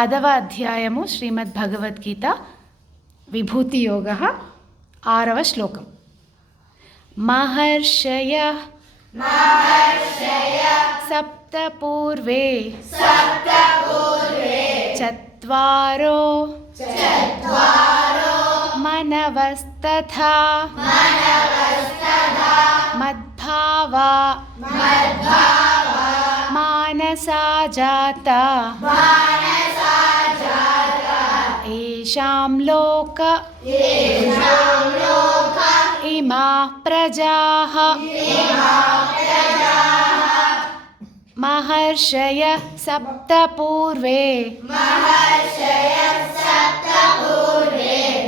10వ అధ్యాయము శ్రీమద్ భగవద్గీత విభూతి యోగః 6వ శ్లోకం. మహర్షయః సప్త పూర్వే చత్వారో మనవస్తథా మద్భావా మానసా జాతా ఏషాం లోక ఇమాః ప్రజాః మహర్షయః సప్త పూర్వే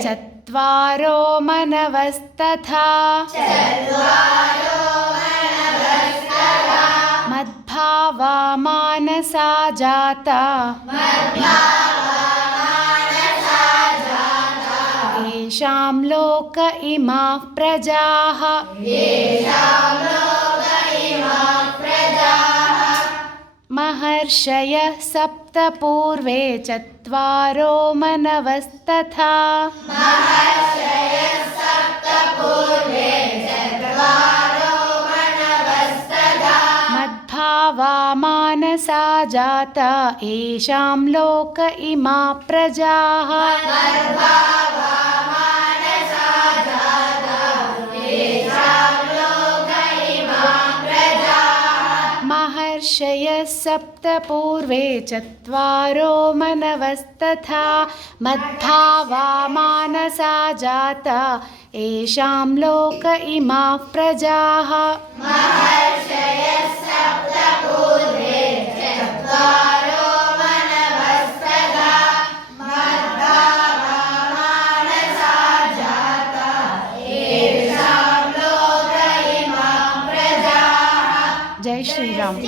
చత్వారో మనవస్తథా మద్భావా మానసా జాతా ఏషాం లోక ఇమాః ప్రజాః మహర్షయః సప్త పూర్వే చత్వారో మనవస్తథా మద్భావా మానసా జాతా ఏషాం లోక ఇమాః ప్రజాః మహర్షయః సప్త పూర్వే చత్వారో మనవస్తథా మద్భావా మానసా జాతా ఏషాం లోక ఇమాః ప్రజాః జై శ్రీరామ్.